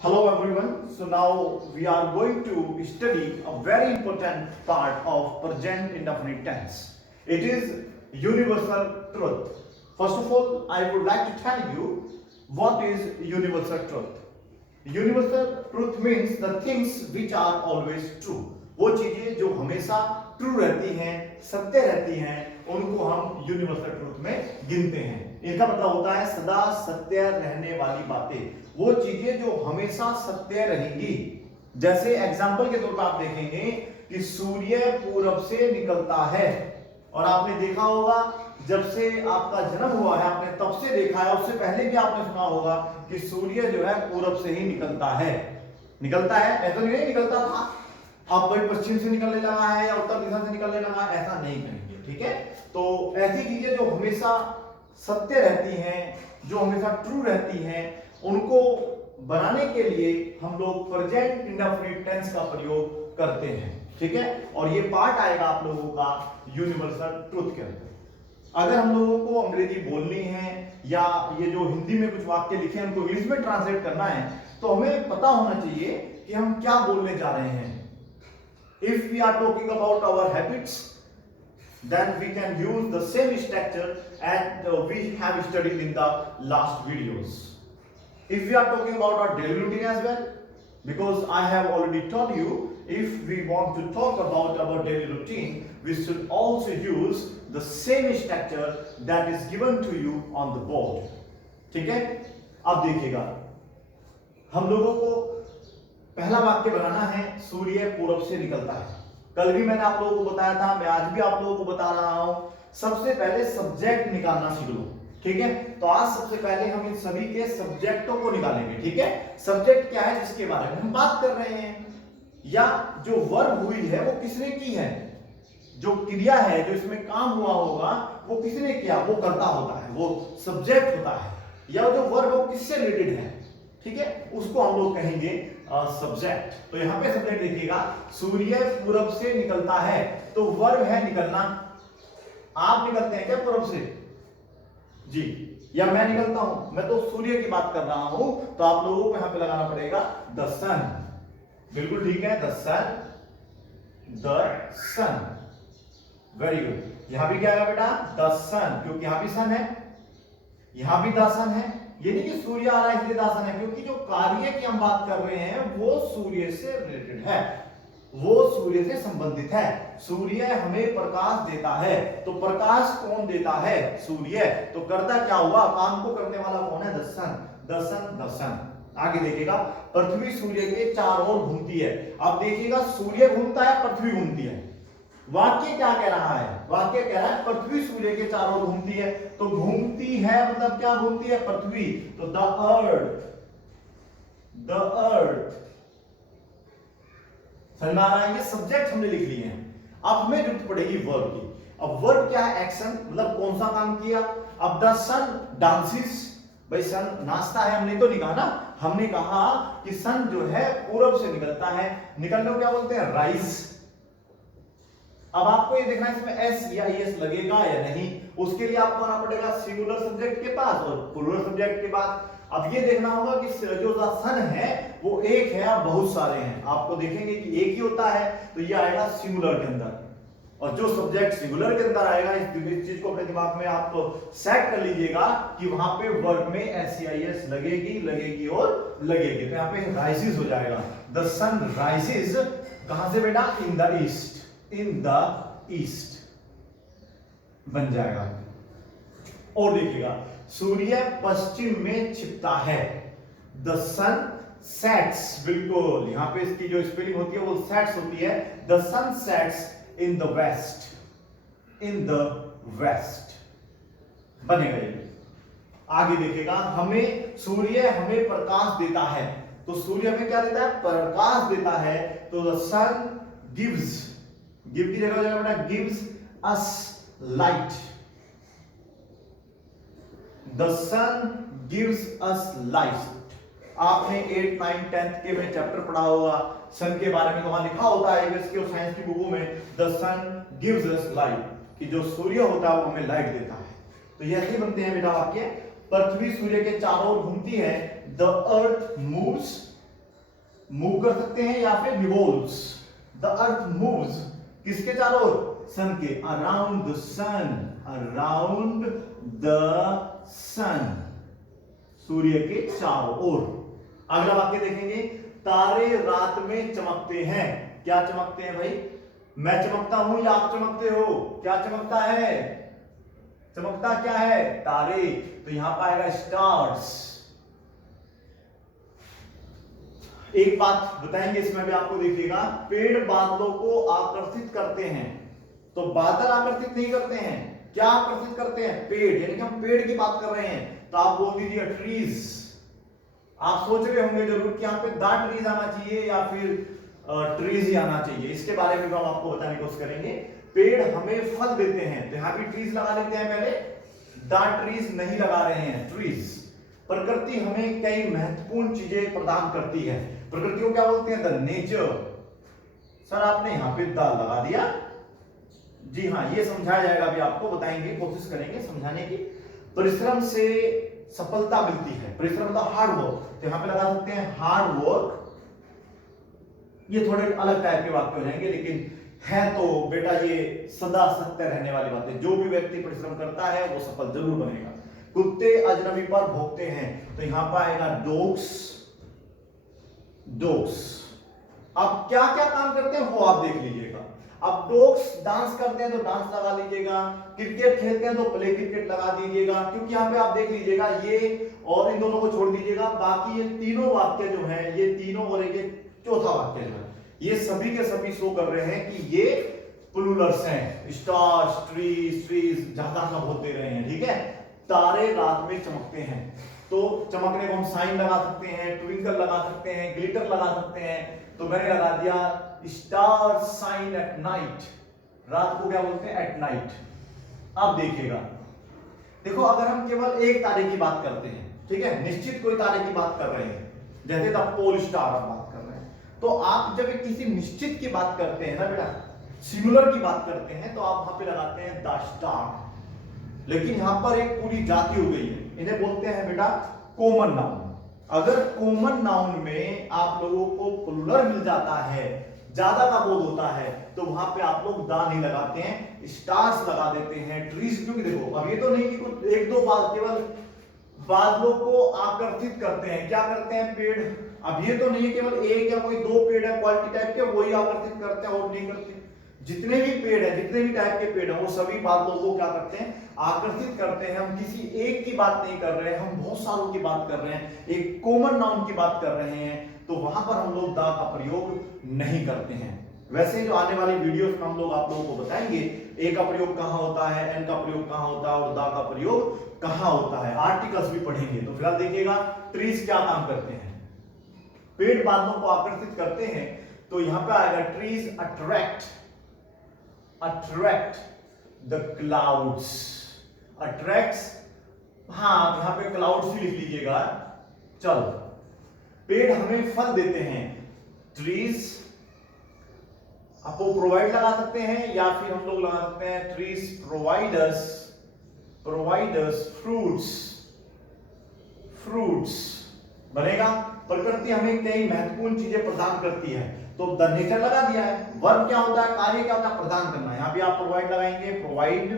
Hello everyone. So now we are going to study a very important part of present indefinite tense. It is universal truth. First of all, I would like to tell you what is universal truth. Universal truth means the things which are always true. वो चीजें जो हमेशा true रहती हैं, सत्य रहती हैं, उनको हम यूनिवर्सल ट्रूथ में गिनते हैं। इनका मतलब होता है सदा सत्य रहने वाली बातें, वो चीजें जो हमेशा सत्य रहेंगी। जैसे एग्जाम्पल के तौर पर आप देखेंगे कि सूर्य पूरब से निकलता है, और आपने देखा होगा जब से आपका जन्म हुआ है आपने तब से देखा है, उससे पहले भी आपने सुना होगा कि सूर्य जो है पूरब से ही निकलता है। निकलता है, ऐसा नहीं निकलता था अब कोई पश्चिम से निकलने लगा है या उत्तर दिशा से निकलने लगा, ऐसा नहीं करेंगे। ठीक है, तो ऐसी चीजें जो हमेशा सत्य रहती हैं, जो हमेशा ट्रू रहती हैं, उनको बनाने के लिए हम लोग प्रेजेंट इंडेफिनिट टेंस का प्रयोग करते हैं। ठीक है, और ये पार्ट आएगा आप लोगों का यूनिवर्सल ट्रूथ के अंदर। अगर हम लोगों को अंग्रेजी बोलनी है या ये जो हिंदी में कुछ वाक्य लिखे हैं उनको इंग्लिश में ट्रांसलेट करना है, तो हमें पता होना चाहिए कि हम क्या बोलने जा रहे हैं। If we are talking about our habits, then we can use the same structure as we have studied in the last videos. If we are talking about our daily routine as well, because I have already told you, if we want to talk about our daily routine, we should also use the same structure that is given to you on the board. ठीक है, अब देखिएगा, हम लोगों को पहला वाक्य बनाना है सूर्य पूरब से निकलता है। कल भी मैंने आप लोगों को बताया था, मैं आज भी आप लोगों को बता रहा हूं, सबसे पहले सब्जेक्ट निकालना सीख लो। ठीक है, तो आज सबसे पहले हम इन सभी के सब्जेक्टों को निकालेंगे। ठीक है, सब्जेक्ट क्या है जिसके बारे में हम बात कर रहे हैं, या जो वर्ब हुई है वो किसने की है, जो क्रिया है जो इसमें काम हुआ होगा वो किसने किया, वो करता होता है, वो सब्जेक्ट होता है, या जो वर्ब वो किससे रिलेटेड है। ठीक है, उसको हम लोग कहेंगे सब्जेक्ट। तो यहां पे सब्जेक्ट देखिएगा, सूर्य पूरब से निकलता है, तो वर्ब है निकलना। आप निकलते हैं क्या पूरब से जी, या मैं निकलता हूं? मैं तो सूर्य की बात कर रहा हूं, तो आप लोगों को यहां पे लगाना पड़ेगा द सन। बिल्कुल ठीक है, the sun, the sun, very good. यहां भी क्या है बेटा, द सन, क्योंकि यहां भी सन है, यहां भी द सन है। ये नहीं कि सूर्य आ रहा है इसलिए दासन है, क्योंकि जो कार्य की हम बात कर रहे हैं वो सूर्य से रिलेटेड है, वो सूर्य से संबंधित है। सूर्य हमें प्रकाश देता है, तो प्रकाश कौन देता है, सूर्य। तो करता क्या हुआ, काम को करने वाला कौन है, the sun, the sun, the sun. आगे देखिएगा, पृथ्वी सूर्य के चारों ओर घूमती है। अब देखिएगा, सूर्य घूमता है, पृथ्वी घूमती है। वाक्य क्या कह रहा है, वाक्य कह रहा है पृथ्वी सूर्य के चारों ओर घूमती है। तो घूमती है मतलब क्या घूमती है, पृथ्वी, तो द अर्थ, द अर्थ। समझ में आ रहा है, ये सब्जेक्ट हमने लिख लिए हैं। अब हमें जरूरत पड़ेगी वर्ब की। अब वर्ब क्या है, एक्शन, मतलब कौन सा काम किया। अब द सन डांसिस, भाई सन नाचता है, हमने तो नहीं कहा ना, हमने कहा कि सन जो है पूरब से निकलता है। निकलने को क्या बोलते हैं, राइज। अब आपको ये देखना है इसमें एस या एस लगेगा या नहीं, उसके लिए आपको आना पड़ेगा सिंगुलर सब्जेक्ट के पास और प्लूरल सब्जेक्ट के पास। अब ये देखना होगा कि जो सन है वो एक है या बहुत सारे हैं। आपको देखेंगे कि एक ही होता है, तो ये आएगा सिंगुलर के अंदर, और जो सब्जेक्ट सिंगुलर के अंदर आएगा, इस चीज को अपने दिमाग में आप सेट कर लीजिएगा कि वहां पे वर्ब में एस या एस लगेगी, लगेगी और लगेगी। तो यहाँ पे राइजिस हो जाएगा, द सन राइजिस। कहां से बेटा, in the east, in the east बन जाएगा। और देखिएगा, सूर्य पश्चिम में छिपता है, द सन सेट्स, बिल्कुल यहां पे इसकी जो स्पेलिंग होती है वो सेट्स होती है, the sun sets in the west, in the west बनेगा ये। आगे देखिएगा, हमें सूर्य हमें प्रकाश देता है, तो सूर्य हमें क्या देता है, प्रकाश देता है। तो द सन गिव्स, गिव की जगह बेटा gives us light, the sun gives us light. आपने 8, 9, 10 के में चैप्टर पढ़ा होगा सन के बारे में, तो वहां लिखा होता है इसके और साइंस की बुकों में, the sun gives us light, कि जो सूर्य होता है वो हमें लाइट देता है। तो ये ऐसे बनते हैं बेटा वाक्य, पृथ्वी सूर्य के चारों ओर घूमती है, द अर्थ मूव्स मूव कर सकते हैं या फिर रिवॉल्व्स। द अर्थ मूव्स किसके चारों ओर? सन के। Around the sun, around the sun, सूर्य के चारों ओर। अगला वाक्य देखेंगे, तारे रात में चमकते हैं। क्या चमकते हैं भाई? मैं चमकता हूं या आप चमकते हो? क्या चमकता है? चमकता क्या है? तारे। तो यहां पर आएगा स्टार्स। एक बात बताएंगे इसमें भी आपको, देखिएगा, पेड़ बादलों को आकर्षित करते हैं। तो बादल आकर्षित नहीं करते हैं, क्या आकर्षित करते हैं? पेड़। यानी कि हम पेड़ की बात कर रहे हैं, तो आप बोल दीजिए ट्रीज। आप सोच रहे होंगे जरूर कि यहाँ पे द ट्रीज आना चाहिए या फिर ट्रीज ही आना चाहिए। इसके बारे में हम आपको बताने की कोशिश करेंगे। पेड़ हमें फल देते हैं, तो यहाँ भी ट्रीज लगा लेते हैं पहले। द ट्रीज नहीं लगा रहे हैं, ट्रीज। प्रकृति हमें कई महत्वपूर्ण चीजें प्रदान करती है। प्रकृति को क्या बोलते हैं? The nature. सर आपने यहां पे द लगा दिया। जी हाँ, ये समझाया जाएगा, अभी आपको बताएंगे, कोशिश करेंगे समझाने की। परिश्रम से सफलता मिलती है। परिश्रम मतलब हार्ड वर्क, तो यहां पे लगा सकते हैं हार्ड वर्क। ये थोड़े अलग टाइप के वाक्य हो जाएंगे, लेकिन है तो बेटा ये सदा सत्य रहने वाली बात है। जो भी व्यक्ति परिश्रम करता है वो सफल जरूर बनेगा। कुत्ते अजनबी पर भौंकते हैं, तो यहां पर आएगा डॉग्स, डॉग्स। अब क्या क्या काम करते हैं वो आप देख लीजिएगा। अब डॉग्स डांस करते हैं तो डांस लगा लीजिएगा, क्रिकेट खेलते हैं तो प्ले क्रिकेट लगा दीजिएगा, क्योंकि यहाँ पे आप देख लीजिएगा ये और इन दोनों को छोड़ दीजिएगा, बाकी ये तीनों वाक्य जो है, ये तीनों और एक चौथा वाक्य जो है, ये सभी के सभी शो कर रहे हैं कि ये प्लूरल्स हैं। स्टार्स, ट्रीज, ट्रीज ज्यादा हम बहुत दे रहे हैं, ठीक है। तारे रात में चमकते हैं, तो चमकने को हम साइन लगा सकते हैं, ट्विंकल लगा सकते हैं, ग्लिटर लगा सकते हैं। तो मैंने लगा दिया स्टार साइन एट नाइट। रात को क्या बोलते हैं? At night. अब देखिएगा, देखो अगर हम केवल एक तारे की बात करते हैं, ठीक है, निश्चित कोई तारे की बात कर रहे हैं, जैसे द पोल स्टार आप बात कर रहे हैं, तो आप जब एक किसी निश्चित की बात करते हैं ना बेटा, सिंगुलर की बात करते हैं, तो आप वहां पे लगाते हैं द स्टार। लेकिन यहां पर एक पूरी जाति हो गई है, इन्हें बोलते हैं बेटा कॉमन नाउन। अगर कॉमन नाउन में आप लोगों को प्लूरल मिल जाता है, ज्यादा का बोध होता है, तो वहां पे आप लोग दा नहीं लगाते हैं, स्टार्स लगा देते हैं, ट्रीज। क्योंकि देखो अब ये तो नहीं कि कुछ एक दो बात केवल बादलों को आकर्षित करते हैं। क्या करते हैं? पेड़। अब ये तो नहीं है केवल एक या कोई दो पेड़ है क्वालिटी टाइप के, वही आकर्षित करते हैं और नहीं करते। जितने भी पेड़ है, जितने भी टाइप के पेड़ है, वो सभी बादलों को क्या करते हैं? आकर्षित करते हैं। हम किसी एक की बात नहीं कर रहे हैं, हम बहुत सारों की बात कर रहे हैं, एक कॉमन नाउन की बात कर रहे हैं, तो वहां पर हम लोग दा का प्रयोग नहीं करते हैं। वैसे जो आने वाली वीडियोस में हम लोग आप लोगों को बताएंगे ए का प्रयोग कहां होता है, एन का प्रयोग कहां होता है और दा का प्रयोग कहां होता है। आर्टिकल्स भी पढ़ेंगे। तो फिलहाल देखिएगा ट्रीज क्या काम करते हैं। पेड़ बादलों को आकर्षित करते हैं, तो यहां पे आएगा trees attract, attract the clouds. Attracts, हाँ यहां पे क्लाउड्स ही लिख लीजिएगा। चलो, पेड़ हमें फल देते हैं, ट्रीज। आपको प्रोवाइड लगा सकते हैं या फिर हम लोग लगा सकते हैं trees providers, providers fruits, fruits बनेगा। प्रकृति हमें कई महत्वपूर्ण चीजें प्रदान करती है, तो द नेचर लगा दिया है। वर्ब क्या होता है? कार्य क्या होता है? प्रदान करना। यहां भी आप प्रोवाइड लगाएंगे, प्रोवाइड,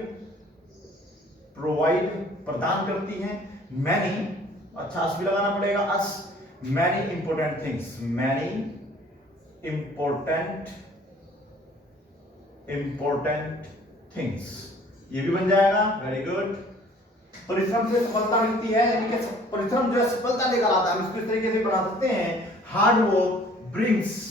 प्रोवाइड प्रदान करती है। मैनी, अच्छा अस भी लगाना पड़ेगा, as. Many important things, many important, important things, ये भी बन जाएगा। Very good. परिश्रम से सफलता मिलती है, यानी कि परिश्रम जो है सफलता लेकर आता है। हम इसको इस तरीके से बना सकते हैं, हार्ड वर्क ब्रिंग्स।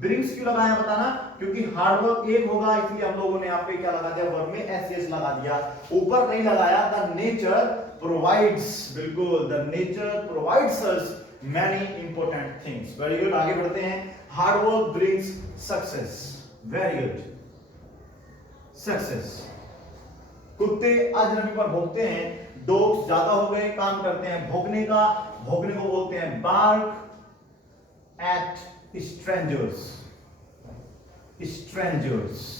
ब्रिंग्स क्यों लगाया बताना? क्योंकि हार्ड वर्क एक होगा, इसलिए हम लोगों ने यहाँ पे क्या लगा दिया? वर्ब में एस लगा दिया, ऊपर नहीं लगाया। द नेचर प्रोवाइड्स, बिल्कुल, the nature provides us many important things. Very good. आगे बढ़ते हैं। Hard work brings success. Very good, success. कुत्ते अजनबी पर भौंकते हैं, डॉग्स ज्यादा हो गए काम करते हैं भौंकने का, भौंकने को बोलते हैं बार्क एट स्ट्रेंजर्स, स्ट्रेंजर्स।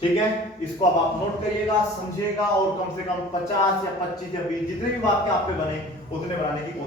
ठीक है, इसको अब आप नोट करिएगा, समझिएगा और कम से कम 50 या 25 या 20 जितने भी वाक्य आप पे बने उतने बनाने की कोशिश